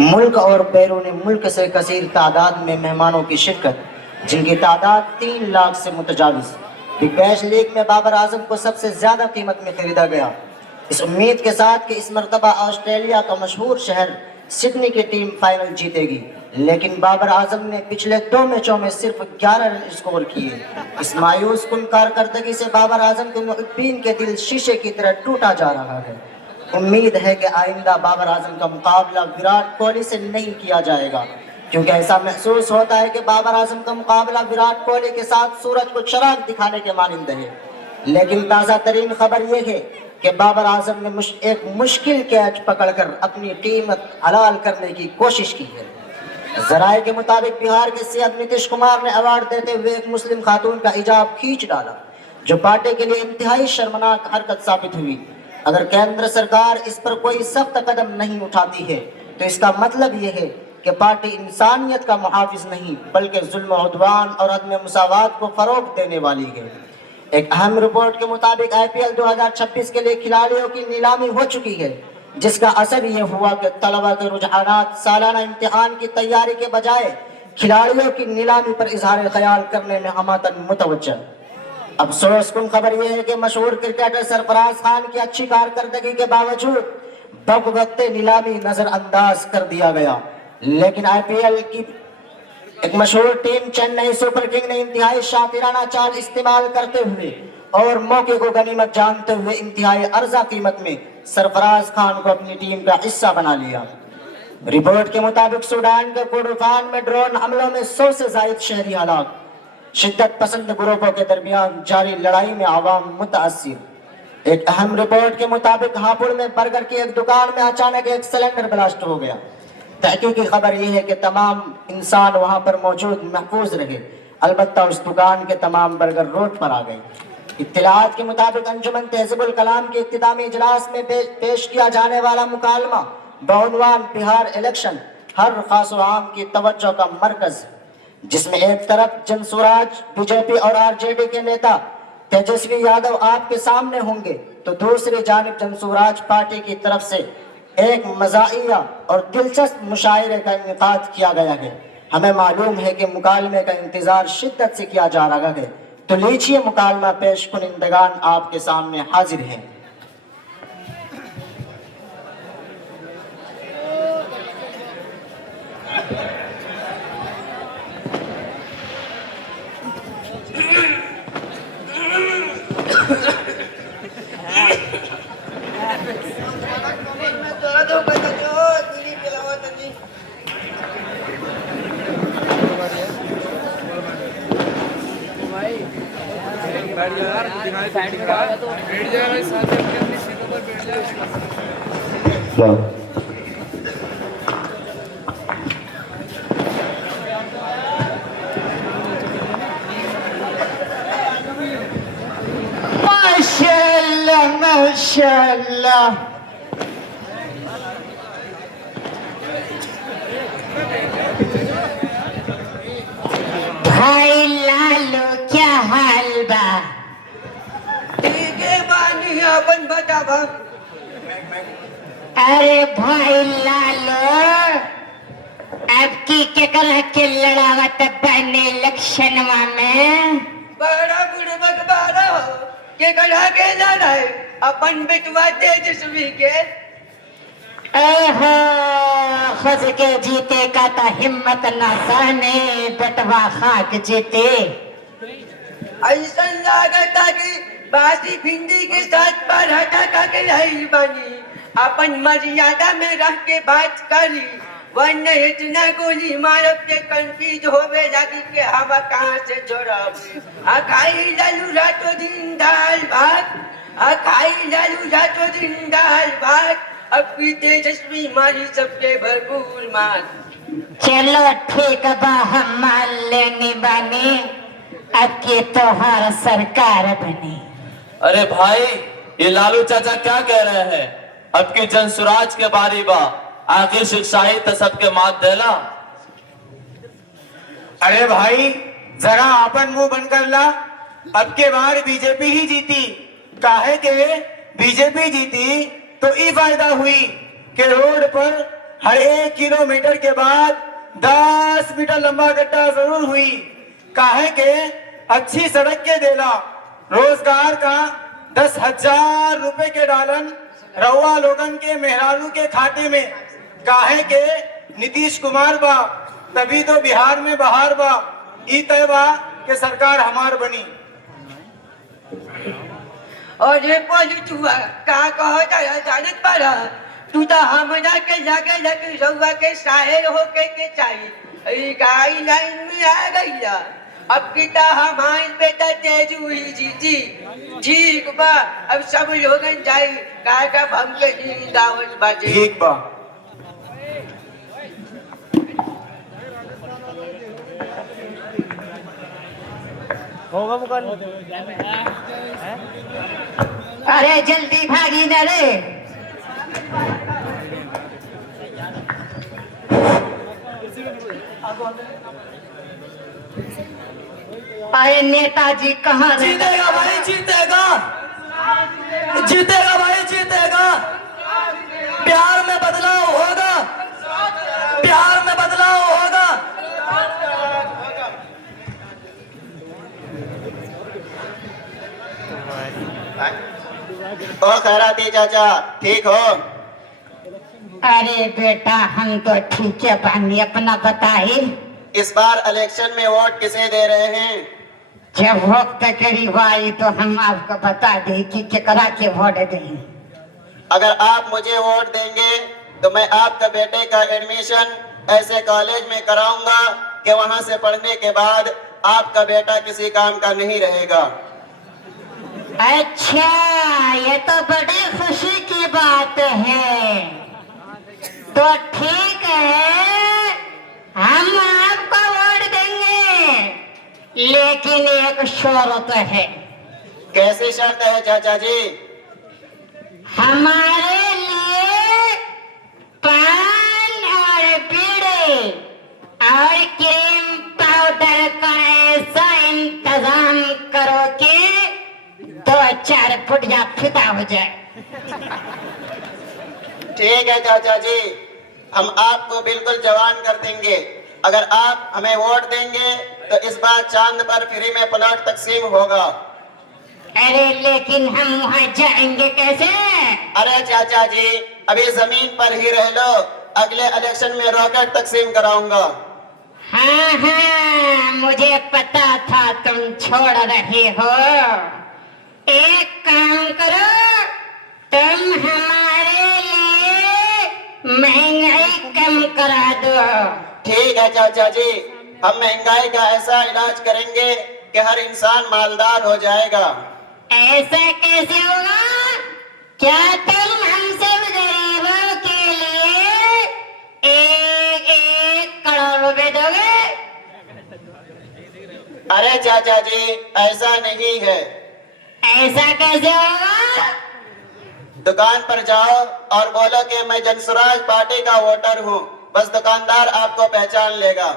मुल्क और बैरून मुल्क से कसीर तादाद में मेहमानों की शिरकत, जिनकी तादाद 3 लाख से मुतजाविज। बिग बैश लीग में बाबर आजम को सबसे ज्यादा कीमत में खरीदा गया, इस उम्मीद के साथ कि इस मरतबा ऑस्ट्रेलिया का मशहूर शहर सिडनी की टीम फाइनल जीतेगी। लेकिन बाबर आजम ने पिछले 2 मैचों में सिर्फ 11 रन स्कोर किए। इस मायूस कुन कारकर्दगी से बाबर आजम के मुहिब्बीन के दिल शीशे की तरह टूटा जा रहा है। उम्मीद है कि आइंदा बाबर आजम का मुकाबला विराट कोहली से नहीं किया जाएगा, क्योंकि ऐसा महसूस होता है कि बाबर आजम का मुकाबला विराट कोहली के साथ सूरज को चिराग दिखाने के मानिंद है। लेकिन ताज़ा तरीन खबर यह है कि बाबर आजम ने एक मुश्किल कैच पकड़कर अपनी कीमत हलाल करने की कोशिश की है। जराये के मुताबिक बिहार के सीएम नीतीश कुमार ने अवार्ड देते हुए एक मुस्लिम खातून का हिजाब खींच डाला, जो पार्टी के लिए इंतहाई शर्मनाक हरकत साबित हुई। अगर केंद्र सरकार इस पर कोई सख्त कदम नहीं उठाती है तो इसका मतलब यह है कि पार्टी इंसानियत का मुहाफिज नहीं बल्कि जुल्म उद्वान और अदम मुसावात को फरोग देने वाली है। एक अहम रिपोर्ट के मुताबिक आईपीएल 2026 के लिए खिलाड़ियों की नीलामी हो चुकी है, जिसका असर यह हुआ कि तलबा के रुझानात सालाना इम्तिहान की तैयारी के बजाय खिलाड़ियों की नीलामी पर इजहार ख्याल करने में हमातन मुतवज्जह। अफसोस कुन खबर यह है कि मशहूर क्रिकेटर सरफराज खान की अच्छी कारकर्दगी के बावजूद वक्त नीलामी नजरअंदाज कर दिया गया। लेकिन आईपीएल की एक मशहूर टीम चेन्नई सुपर किंग ने इंतहाई शातिराना चाल इस्तेमाल करते हुए और मौके को गनीमत जानते हुए इंतहाई अर्जा कीमत में सरफराज खान को अपनी टीम का हिस्सा बना लिया। रिपोर्ट के मुताबिक सूडान के कोर्डोफान में ड्रोन हमलों में 100 से ज्यादा शहरी हलाक। शिद्दत पसंद ग्रुपों के दरमियान जारी लड़ाई में आवाम मुतासिर। एक अहम रिपोर्ट के मुताबिक हापुड़ में बर्गर की एक दुकान में अचानक एक सिलेंडर ब्लास्ट हो गया। तहकीकी खबर यह है कि तमाम इंसान वहां पर मौजूद महफूज रहे, अलबत्ता उस दुकान के तमाम बर्गर रोड पर आ गए। इत्तलात के मुताबिक अंजुमन तहज़ीबुल कलाम के इख्तितामी इजलास में पेश किया जाने वाला मुकालमा बउनवान बिहार इलेक्शन हर खास व आम की तवज्जो का मरकज, जिसमें एक तरफ जनसुराज बीजेपी और आरजेडी के नेता तेजस्वी यादव आपके सामने होंगे, तो दूसरी जानिब जनसुराज पार्टी की तरफ से एक मज़ाहिया और दिलचस्प मुशायरे का इनेकाद किया गया है। हमें मालूम है कि मुकालमे का इंतजार शिद्दत से किया जा रहा है, तो लीजिए मुकालमा पेश कुनिंदगान आपके सामने हाजिर हैं। माशाअल्लाह माशाअल्लाह। भाई लालू क्या हाल बा? ठीक है बानी अपन बता बा। अरे भाई लालू, अब की केकरा के लड़ावत बने इलेक्शनवा में? बड़ा बुड़बक बारा हो के कढ़ा के लड़ाई अपन बेटवा तेजस्वी के। ओहो, खुद के जीते का तो हिम्मत न सहने, बेटवा खाक जीते। ऐसा लागता कि बासी भिंडी के साथ पराठा का के लाई बनी। अपन मर्यादा में रह के बात करी, वरना इतना गोली मारब के कंफ्यूज होवे लगी के हवा कहाँ से छोड़ब। खाई लालू रातों दिन दाल भात, खाई लालू रातों दिन दाल भात। अब भी तेजस्वी मारी सबके भरपूर मार। चलो ठीक बा, हम मान लेनी बानी, अब की तोहार सरकार बनी। अरे भाई, ये लालू चाचा क्या कह रहे हैं? अब की जनसुराज के बारी बा, आखिर शिक्षाही तो सबके मात देला। अरे भाई, जरा अपन मुंह बंद कर ला। अब के बार बीजेपी ही जीती, काहे के बीजेपी जीती तो ई फायदा हुई कि रोड पर हर 1 किलोमीटर के बाद 10 मीटर लंबा गड्ढा जरूर हुई। काहे के अच्छी सड़क के देला रोजगार का 10,000 रुपए के डालन रउआ लोगन के मेहरारू के खाते में। काहे के नीतीश कुमार बा तभी तो बिहार में बहार बा। ई तय बा के सरकार हमार बनी। और ये पॉलिट हुआ का कहो जानत पारा तू तो हमरा के लगे लगे रउआ के शायर होके के चाहिए। गाई लाइन में आ गई अब की तो हमारे बेटा तेज हुई जी ठीक बा। अब सब लोगन जाए का हमके दावत बाजे। ठीक बा। अरे जल्दी भागी न रे। अरे नेताजी कहाँ रहे? जीतेगा भाई जीतेगा, जीतेगा भाई जीतेगा। बिहार में बदलाव होगा, बिहार में बदलाव होगा। ओ खैराती चाचा ठीक हो? अरे बेटा हम तो ठीक है बानी, अपना बताइए। इस बार इलेक्शन में वोट किसे दे रहे हैं? जब वक्त करीब आई तो हम आपको बता दें कि केकरा के वोट दें। अगर आप मुझे वोट देंगे तो मैं आपके बेटे का एडमिशन ऐसे कॉलेज में कराऊंगा कि वहां से पढ़ने के बाद आपका बेटा किसी काम का नहीं रहेगा। अच्छा, ये तो बड़ी खुशी की बात है। तो ठीक है, हम आपको वोट देंगे, लेकिन एक शर्त है। कैसी शर्त है चाचा जी? हमारे लिए पान और बीड़े और क्रीम पाउडर का ऐसा इंतजाम करो कि 2-4 पुड़िया फिदा हो जाए। ठीक है चाचा जी, हम आपको बिल्कुल जवान कर देंगे। अगर आप हमें वोट देंगे तो इस बार चांद पर फ्री में प्लॉट तकसीम होगा। अरे लेकिन हम वहाँ जाएंगे कैसे? अरे चाचा जी अभी जमीन पर ही रह लो, अगले इलेक्शन में रॉकेट तकसीम कराऊंगा। हाँ हाँ, मुझे पता था तुम छोड़ रहे हो। एक काम करो, तुम हमारे लिए महंगाई कम करा दो। ठीक है चाचा जी, हम महंगाई का ऐसा इलाज करेंगे कि हर इंसान मालदार हो जाएगा। ऐसा कैसे होगा? क्या तुम हमसे गरीबों के लिए 1-1 करोड़ रुपए दोगे? अरे चाचा जी ऐसा नहीं है। ऐसा कैसे होगा? दुकान पर जाओ और बोलो कि मैं जनसुराज पार्टी का वोटर हूँ, बस दुकानदार आपको पहचान लेगा।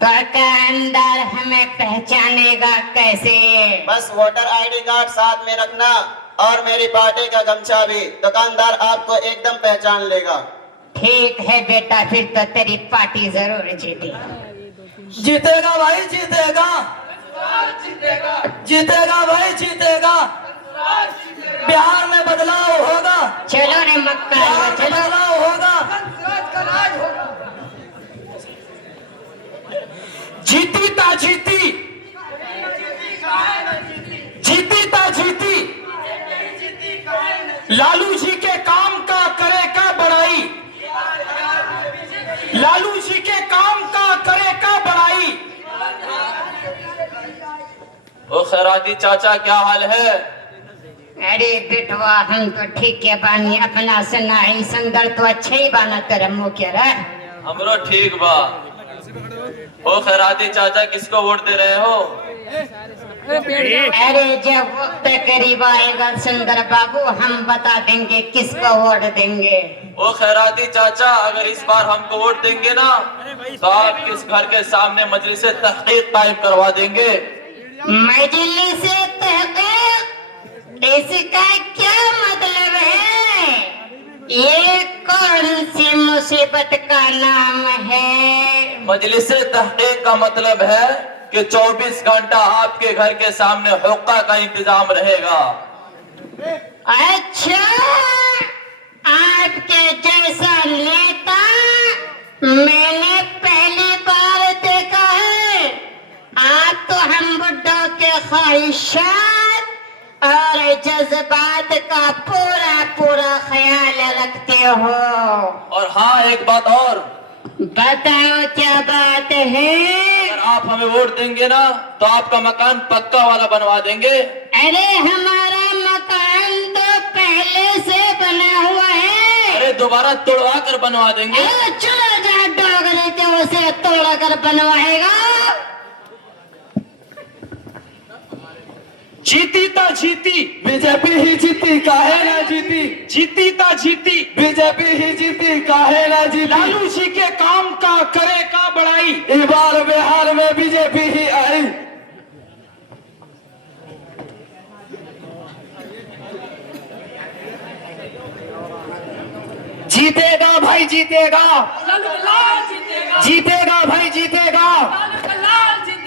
दुकानदार हमें पहचानेगा कैसे? बस वोटर आईडी कार्ड साथ में रखना और मेरी पार्टी का गमछा भी, दुकानदार आपको एकदम पहचान लेगा। ठीक है बेटा, फिर तो तेरी पार्टी जरूर जीती। जीतेगा भाई जीतेगा, जीतेगा भाई जीतेगा। बिहार में बदलाव होगा, चलो रे मक्का, बिहार में चलो। बदलाव होगा। जीती ता जीती, जीती ता जीती। लालू जी के काम का करे का बड़ाई, लालू जी के काम का करे का बड़ाई। ओ खैराती चाचा क्या हाल है? अरे बेटवा हम तो ठीक है बानी, अपना सुनाई। सुंदर तो अच्छे ही बाना तेरा मुँह के रहा। हमरो ठीक बा। ओ खैराती चाचा किसको वोट दे रहे हो? अरे जब वक्त करीब आएगा सुंदर बाबू, हम बता देंगे किसको वोट देंगे। ओ खैराती चाचा अगर इस बार हमको वोट देंगे ना तो आप किस घर के सामने मजलिस तहकीक कायम करवा देंगे। मजलिस तहकीक, इसका क्या मतलब है? ये कौन सी मुसीबत का नाम है? मजलिस तहकीक का मतलब है कि 24 घंटा आपके घर के सामने हुक्का का इंतजाम रहेगा। अच्छा, आपके जैसा नेता मैंने पहली बार देखा है। आप तो हम बुड्ढों के ख्वाहिशात और जज्बात का पूरा पूरा ख्याल रखते हो। और हाँ, एक बात और, बताओ क्या बात है? अगर आप हमें वोट देंगे ना तो आपका मकान पक्का वाला बनवा देंगे। अरे हमारा मकान तो पहले से बना हुआ है। अरे दोबारा तोड़वा कर बनवा देंगे। अरे चलो जहाँ डोगरे थे उसे तोड़ कर बनवाएगा। जीती ता जीती, बीजेपी ही जीती, काहे ना जीती। जीती ता जीती, बीजेपी ही जीती, काहे ना जीती। लालू जी के काम का करे का बड़ाई, इस बार बिहार में बीजेपी ही आई। जीतेगा भाई जीतेगा, जीतेगा भाई जीतेगा।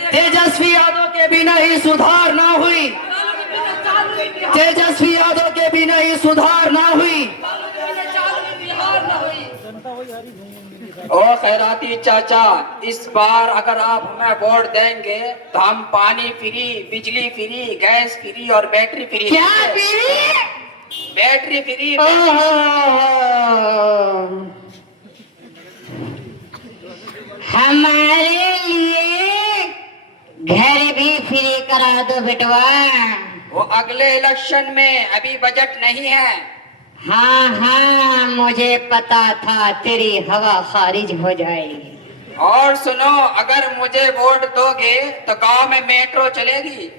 तेजस्वी यादव के बिना ही सुधार ना हुई, तेजस्वी यादव के बिना ही सुधार ना हुई। ओ खैराती चाचा, इस बार अगर आप हमें वोट देंगे तो हम पानी फ्री, बिजली फ्री, गैस फ्री और बैटरी फ्री। क्या फ्री? Battery free. हमारे लिए घर भी फ्री करा दो बेटवा। वो अगले इलेक्शन में, अभी बजट नहीं है। हाँ हाँ, मुझे पता था तेरी हवा खारिज हो जाएगी। और सुनो, अगर मुझे वोट दोगे तो गांव में मेट्रो चलेगी।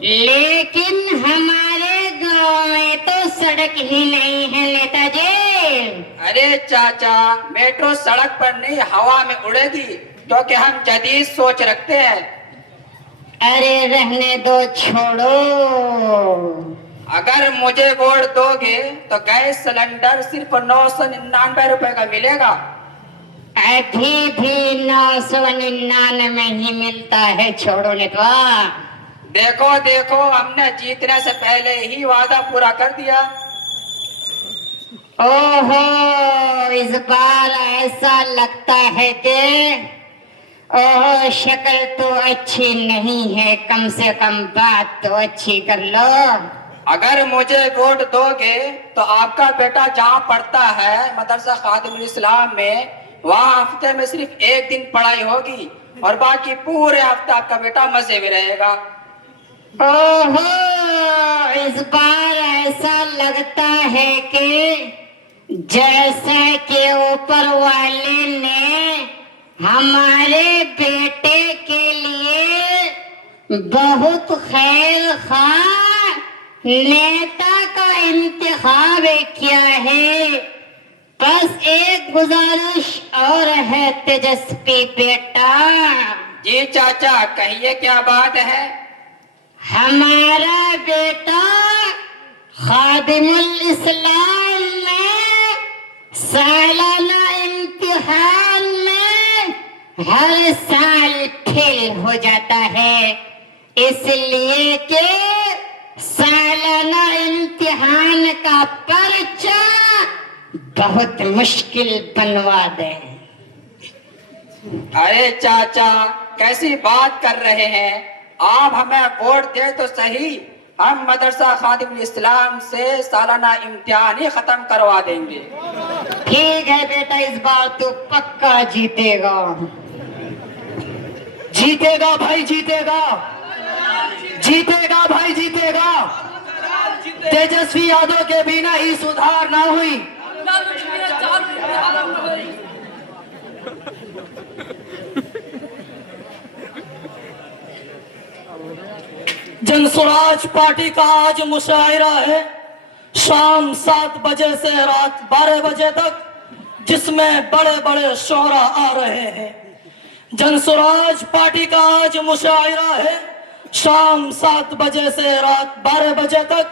लेकिन हमारे गांव में तो सड़क ही नहीं है नेताजी। अरे चाचा, मेट्रो सड़क पर नहीं हवा में उड़ेगी, क्योंकि हम जदीद सोच रखते हैं। अरे रहने दो, छोड़ो। अगर मुझे वोट दोगे तो गैस सिलेंडर सिर्फ 999 रुपए का मिलेगा। अभी भी 999 ही मिलता है, छोड़ो नेतवा। देखो देखो, हमने जीतने से पहले ही वादा पूरा कर दिया। ओहो, इस बार ऐसा लगता है कि ओह, शक्ल तो अच्छी नहीं है, कम से कम बात तो अच्छी कर लो। अगर मुझे वोट दोगे तो आपका बेटा जहाँ पढ़ता है मदरसा खादिमुल इस्लाम में, वहाँ हफ्ते में सिर्फ एक दिन पढ़ाई होगी और बाकी पूरे हफ्ते आपका बेटा मजे में रहेगा। ओहो, इस बार ऐसा लगता है कि जैसा कि ऊपर वाले ने हमारे बेटे के लिए बहुत खैर खा नेता का इंतखाब किया है। बस एक गुजारिश और है तेजस्वी बेटा। जी चाचा, कहिए क्या बात है। हमारा बेटा खादिमुल इस्लाम में सालाना इम्तिहान में हर साल फेल हो जाता है, इसलिए कि सालाना इम्तिहान का पर्चा बहुत मुश्किल बनवा दे। अरे चाचा, कैसी बात कर रहे हैं आप। हमें वोट दे तो सही, हम मदरसा खादिमुल इस्लाम से सालाना इम्तिहान ही खत्म करवा देंगे। ठीक है बेटा, इस बार तू पक्का जीतेगा। जीतेगा भाई जीतेगा, जीतेगा भाई जीतेगा। तेजस्वी यादव के बिना ही सुधार ना हुई। जनसुराज पार्टी का आज मुशायरा है शाम 7 बजे से रात 12 बजे तक, जिसमें बड़े बड़े शोरा आ रहे हैं। जनसुराज पार्टी का आज मुशायरा है शाम 7 बजे से रात 12 बजे तक,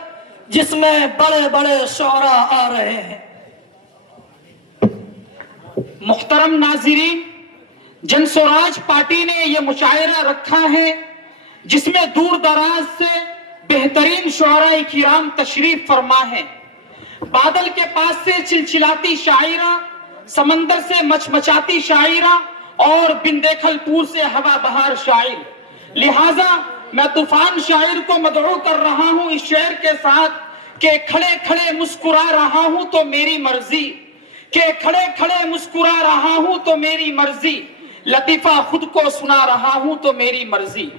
जिसमें बड़े बड़े शोरा आ रहे हैं। मुहतरम नाज़रीन, जनसुराज पार्टी ने यह मुशायरा रखा है जिसमें दूर दराज से बेहतरीन शुअराए किराम तशरीफ फरमा है। बादल के पास से चिलचिलाती शायरा, समंदर से मचमचाती शायरा और बिंदेखलपुर से हवा बहार शायर। लिहाजा मैं तूफान शायर को मदऊ कर रहा हूं इस शेर के साथ कि खड़े खड़े मुस्कुरा रहा हूं तो मेरी मर्जी, के खड़े खड़े मुस्कुरा रहा हूं तो मेरी मर्जी, लतीफा खुद को सुना रहा हूं तो मेरी मर्जी।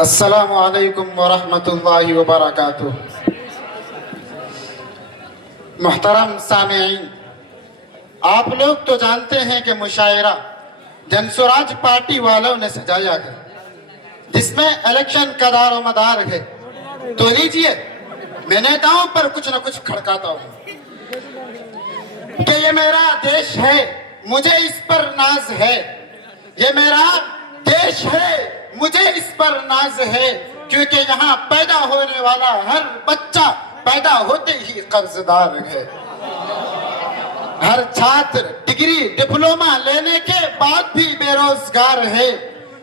अस्सलामु अलैकुम वरहमतुल्लाहि वबरकातुह। मुहतरम सामेईन, आप लोग तो जानते हैं कि मुशायरा जनसुराज पार्टी वालों ने सजाया है जिसमें इलेक्शन का दारो मदार है। तो लीजिए, मैं नेताओं पर कुछ न कुछ खड़काता हूँ कि ये मेरा देश है, मुझे इस पर नाज है। ये मेरा देश है, मुझे इस पर नाज है, क्योंकि यहाँ पैदा होने वाला हर बच्चा पैदा होते ही कर्जदार है। हर छात्र डिग्री डिप्लोमा लेने के बाद भी बेरोजगार है।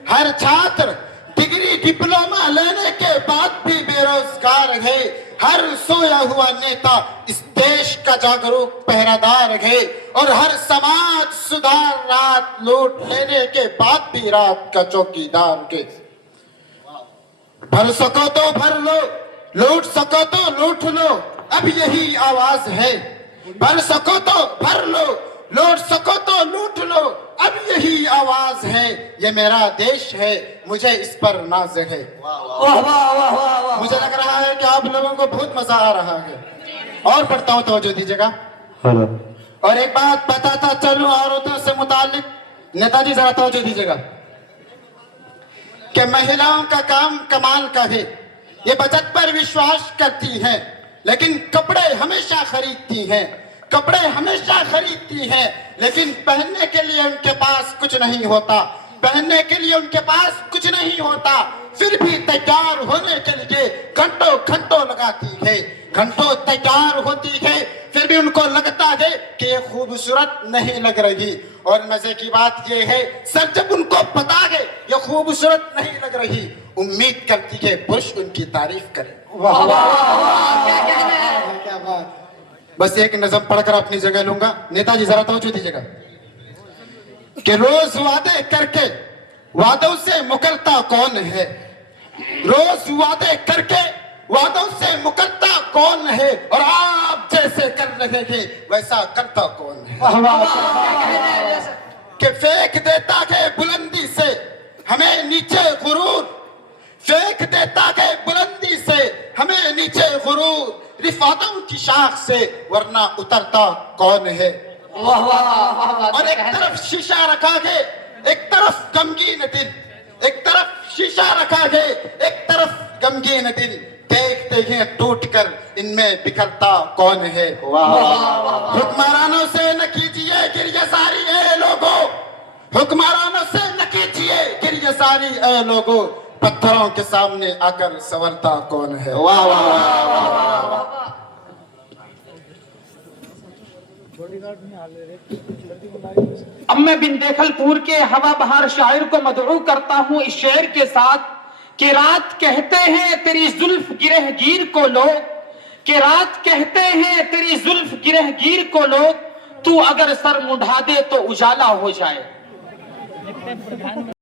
हर छात्र डिग्री डिप्लोमा लेने के बाद भी बेरोजगार है। हर सोया हुआ नेता इस देश का जागरूक पहरादार है और हर समाज सुधार रात लूट लेने के बाद भी रात का चौकीदार है। भर सको तो भर लो, लूट सको तो लूट लो, अब यही आवाज है। भर सको तो भर लो, लूट सको तो लूट लो, अब यही आवाज है। ये मेरा देश है, मुझे इस पर नाज है। मुझे लग रहा है कि आप लोगों को बहुत मजा आ रहा है। और पढ़ता हूँ, तवज्जो दीजिएगा। और एक बात बताता चलूं औरतों से मुतालिक, नेताजी जरा तवज्जो दीजिएगा कि महिलाओं का काम कमाल का है। ये बचत पर विश्वास करती हैं, लेकिन कपड़े हमेशा खरीदती हैं। कपड़े हमेशा खरीदती हैं, लेकिन पहनने के लिए उनके पास कुछ नहीं होता। पहनने के लिए उनके पास कुछ नहीं होता, फिर भी तैयार होने के लिए घंटों घंटों लगाती है। घंटों तैयार होती है, फिर भी उनको लगता है कि ये खूबसूरत नहीं लग रही। और मजे की बात ये है, सर जब उनको पता है ये खूबसूरत नहीं लग रही, उम्मीद करती है पुरुष उनकी तारीफ करे। वाह वाह, क्या बात। बस एक नज़म पढ़कर अपनी जगह लूंगा। नेताजी जरा तवज्जो दीजिएगा कि रोज वादे करके वादों से मुकरता कौन है। रोज वादे करके वादों से मुकरता कौन है, और आप जैसे कर रहे हैं वैसा करता कौन है। कि फेंक देता है बुलंदी से हमें नीचे गुरूर, फेंक देता है बुलंदी से हमें नीचे गुरूर, रिफातों की शाख से वरना उतरता कौन है। और एक तरफ शीशा रखा है, एक तरफ गमगीन दिल, एक तरफ शीशा रखा है, एक तरफ गमगीन दिल, देखते हैं टूट कर इनमें बिखरता कौन है। हुक्मरानों से न कीजिए गिरफ्तारी ए लोगों, हुक्मरानों से न कीजिए गिरफ्तारी ए लोगों, पत्थरों के सामने आकर संवरता कौन है। वाह वाह वाह। अब मैं बिंदेखलपुर के हवा बहार शायर को मदऊ करता हूं इस शेर के साथ कि रात कहते हैं तेरी जुल्फ गिरहगीर को लोग, कि रात कहते हैं तेरी जुल्फ गिरहगीर को लोग, तू अगर सर मुंढा दे तो उजाला हो जाए।